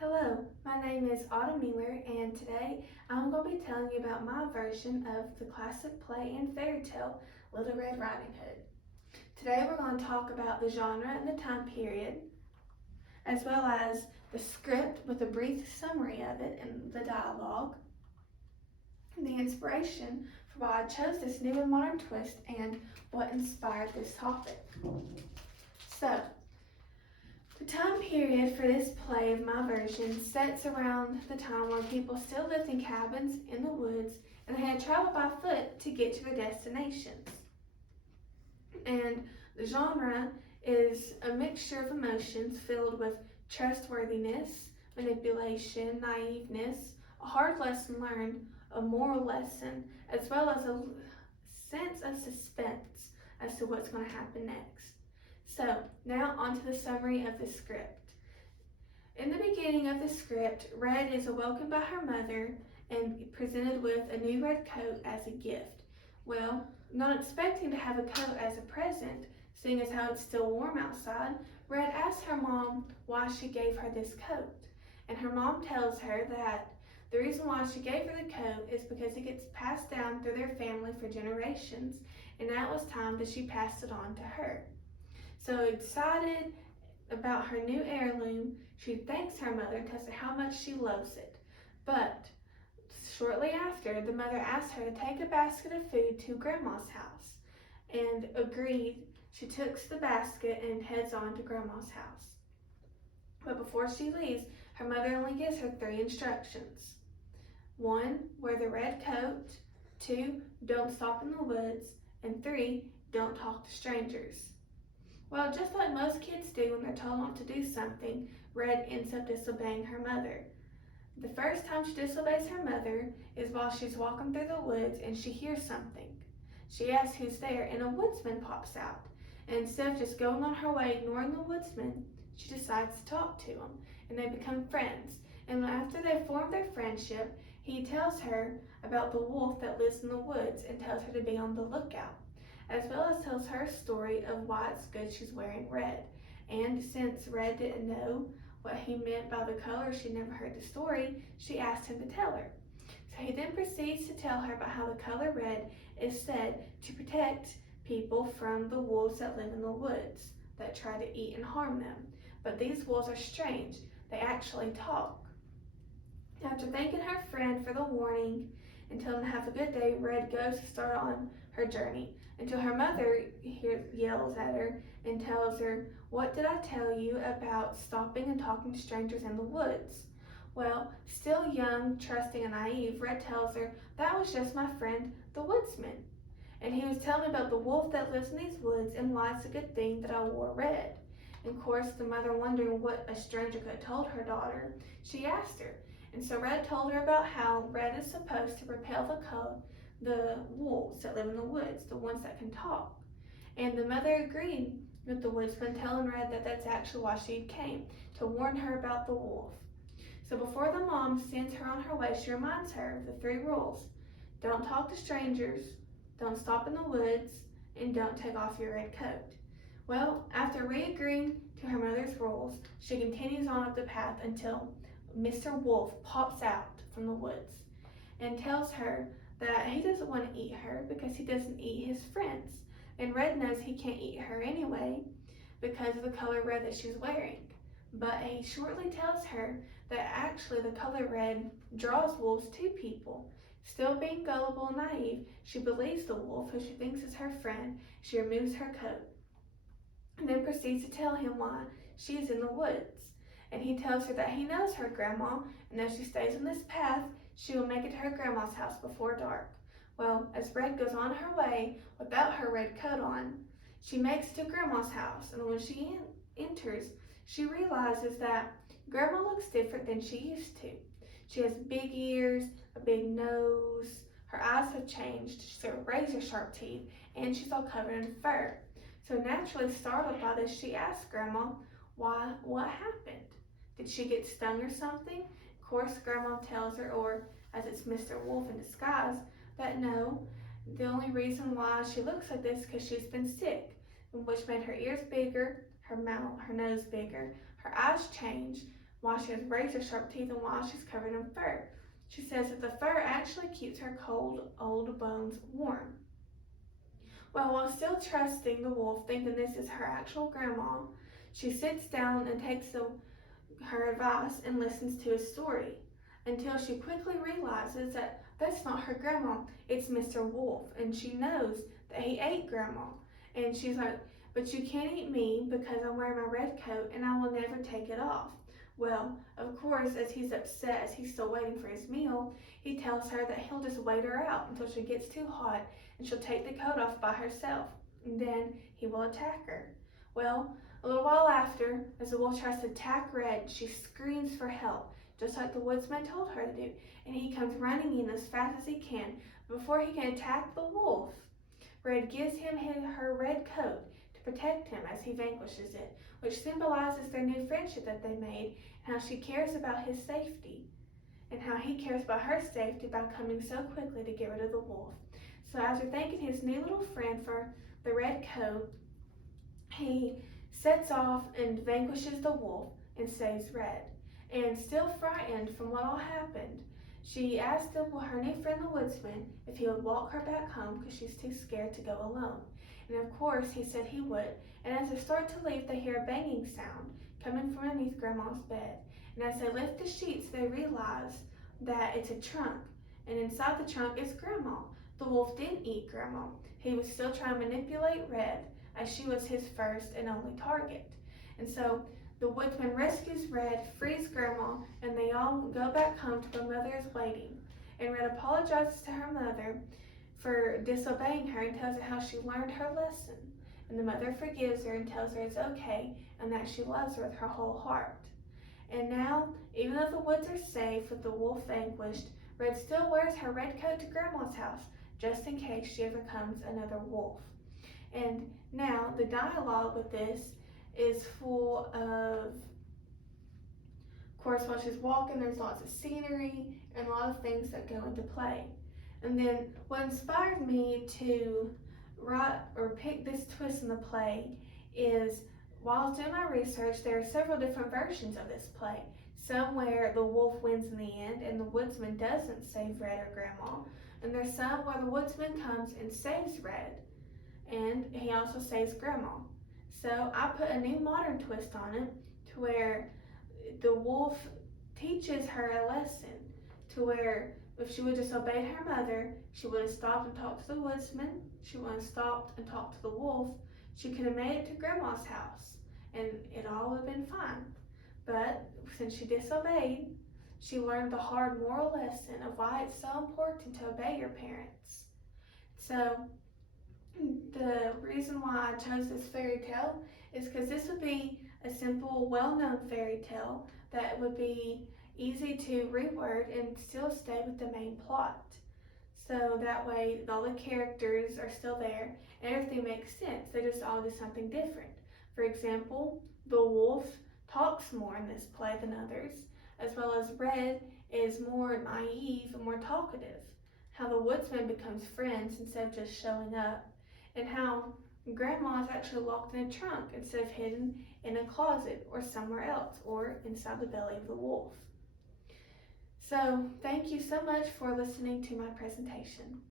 Hello, my name is Autumn Miller, and today I'm going to be telling you about my version of the classic play and fairy tale Little Red Riding Hood. Today we're going to talk about the genre and the time period, as well as the script with a brief summary of it and the dialogue, the inspiration for why I chose this new and modern twist, and what inspired this topic. So, the time period for this play of my version sets around the time when people still lived in cabins in the woods and they had to travel by foot to get to their destinations. And the genre is a mixture of emotions filled with trustworthiness, manipulation, naiveness, a hard lesson learned, a moral lesson, as well as a sense of suspense as to what's going to happen next. So, now onto the summary of the script. In the beginning of the script, Red is awoken by her mother and presented with a new red coat as a gift. Well, not expecting to have a coat as a present, seeing as how it's still warm outside, Red asks her mom why she gave her this coat. And her mom tells her that the reason why she gave her the coat is because it gets passed down through their family for generations, and now it was time that she passed it on to her. So excited about her new heirloom, she thanks her mother and tells her how much she loves it. But shortly after, the mother asks her to take a basket of food to Grandma's house, and agreed. She takes the basket and heads on to Grandma's house. But before she leaves, her mother only gives her 3 instructions. 1, wear the red coat. 2, don't stop in the woods. And 3, don't talk to strangers. Well, just like most kids do when they're told not to do something, Red ends up disobeying her mother. The first time she disobeys her mother is while she's walking through the woods and she hears something. She asks who's there, and a woodsman pops out. And instead of just going on her way ignoring the woodsman, she decides to talk to him, and they become friends. And after they form their friendship, he tells her about the wolf that lives in the woods and tells her to be on the lookout, as well as tells her a story of why it's good she's wearing red. And since Red didn't know what he meant by the color, she never heard the story, she asked him to tell her. So he then proceeds to tell her about how the color red is said to protect people from the wolves that live in the woods that try to eat and harm them. But these wolves are strange. They actually talk. After thanking her friend for the warning and telling her to have a good day, Red goes to start on her journey until her mother yells at her and tells her, "What did I tell you about stopping and talking to strangers in the woods?" Well, still young, trusting, and naive, Red tells her, "That was just my friend, the woodsman. And he was telling me about the wolf that lives in these woods and why it's a good thing that I wore red." And of course, the mother, wondering what a stranger could have told her daughter, she asked her. And so Red told her about how red is supposed to repel the wolves that live in the woods, the ones that can talk. And the mother agreed with the woodsman, telling Red that that's actually why she came, to warn her about the wolf. So before the mom sends her on her way, she reminds her of the 3 rules. Don't talk to strangers, don't stop in the woods, and don't take off your red coat. Well, after re-agreeing to her mother's rules, she continues on up the path until Mr. Wolf pops out from the woods and tells her that he doesn't want to eat her because he doesn't eat his friends. And Red knows he can't eat her anyway because of the color red that she's wearing. But he shortly tells her that actually the color red draws wolves to people. Still being gullible and naive, she believes the wolf, who she thinks is her friend. She removes her coat and then proceeds to tell him why she is in the woods. And he tells her that he knows her grandma, and if she stays on this path, she will make it to her grandma's house before dark. Well, as Red goes on her way without her red coat on, she makes it to Grandma's house, and when she enters, she realizes that Grandma looks different than she used to. She has big ears, a big nose, her eyes have changed, she's got razor sharp teeth, and she's all covered in fur. So naturally startled by this, she asks Grandma what happened. Did she get stung or something? Of course, Grandma tells her, or as it's Mr. Wolf in disguise, that no, the only reason why she looks like this is because she's been sick, which made her ears bigger, her mouth, her nose bigger, her eyes changed, why she has razor sharp teeth, and why she's covered in fur. She says that the fur actually keeps her cold, old bones warm. Well, while still trusting the wolf, thinking this is her actual grandma, she sits down and takes her advice and listens to his story until she quickly realizes that that's not her grandma, it's Mr. Wolf, and she knows that he ate grandma. And she's like, but you can't eat me because I'm wearing my red coat and I will never take it off. Well, of course, as he's upset, as he's still waiting for his meal, he tells her that he'll just wait her out until she gets too hot and she'll take the coat off by herself, and then he will attack her. Well, a little while after, as the wolf tries to attack Red, she screams for help, just like the woodsman told her to do, and he comes running in as fast as he can. Before he can attack the wolf, Red gives him her red coat to protect him as he vanquishes it, which symbolizes their new friendship that they made, and how she cares about his safety, and how he cares about her safety by coming so quickly to get rid of the wolf. So after thanking his new little friend for the red coat, he sets off and vanquishes the wolf and saves Red. And still frightened from what all happened, she asked her new friend the woodsman if he would walk her back home because she's too scared to go alone. And of course he said he would, and as they start to leave they hear a banging sound coming from underneath Grandma's bed. And as they lift the sheets they realize that it's a trunk, and inside the trunk is Grandma. The wolf didn't eat Grandma. He was still trying to manipulate Red, as she was his first and only target. And so the woodsman rescues Red, frees Grandma, and they all go back home to where Mother is waiting. And Red apologizes to her mother for disobeying her and tells her how she learned her lesson. And the mother forgives her and tells her it's okay and that she loves her with her whole heart. And now, even though the woods are safe with the wolf vanquished, Red still wears her red coat to Grandma's house, just in case she ever becomes another wolf. And now the dialogue with this is full of course, while she's walking, there's lots of scenery and a lot of things that go into play. And then what inspired me to write or pick this twist in the play is while I was doing my research, there are several different versions of this play. Some where the wolf wins in the end and the woodsman doesn't save Red or Grandma. And there's some where the woodsman comes and saves Red, and he also saves Grandma. So I put a new modern twist on it to where the wolf teaches her a lesson, to where if she would just obeyed her mother, she would have stopped and talked to the woodsman, she would have stopped and talked to the wolf, she could have made it to Grandma's house, and it all would have been fine. But since she disobeyed, she learned the hard moral lesson of why it's so important to obey your parents. So the reason why I chose this fairy tale is because this would be a simple, well-known fairy tale that would be easy to reword and still stay with the main plot. So that way all the characters are still there and everything makes sense. They just all do something different. For example, the wolf talks more in this play than others, as well as Red is more naive and more talkative. How the woodsman becomes friends instead of just showing up, and how Grandma is actually locked in a trunk instead of hidden in a closet or somewhere else or inside the belly of the wolf. So thank you so much for listening to my presentation.